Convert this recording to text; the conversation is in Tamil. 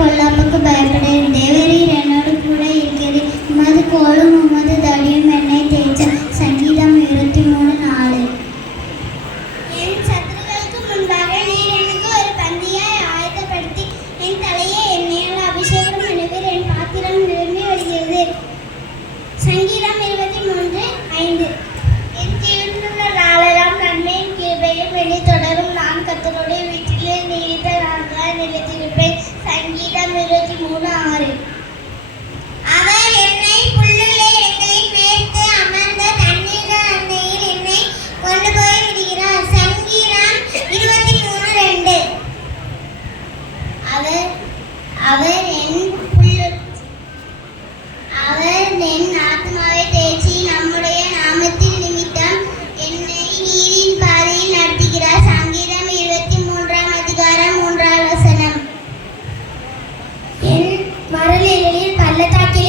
பொல்லாப்புக்கு பயப்படேன். தேவரீர் என்னோடு கூட இருக்கிறது. உமது கோலும் உமது தடியும் என்னை தேய்ச்ச. சங்கீதம் 23:4. என் சத்துருக்களுக்கு முன்பாக நீர் எனக்கு ஒரு பந்தியாய் ஆயத்தப்படுத்தி என் தலையை எண்ணெயால் அபிஷேகம் பண்ணுவீர். என் பாத்திரம் நிரம்பி வருகிறது. சங்கீதம் 23:5. என் ஜீவனுள்ள நாளெல்லாம் நன்மையும் கிருபையும் என்னை தொடரும். நான் கர்த்தருடைய வீட்டிலே நீடித்த நாட்களாய் நிலைத்திருப்பேன். சங்கீதம் 23:6. அவர் என்னை புல்லுள்ள இடங்களில் மேய்த்து அமர்ந்த தண்ணீர்கள் அண்டையில் என்னை கொண்டு போய் விடுகிறார். சங்கீதம் 23:2. அவர் என் ஆத்மாவை தேற்றி நம்முடைய நாமத்தின் நிமித்தம் என்னை நீதியின் பாதையில் நடத்துகிறார். சங்கீதம் 23:3. என் மரநிலையில் பள்ளத்தாக்கில்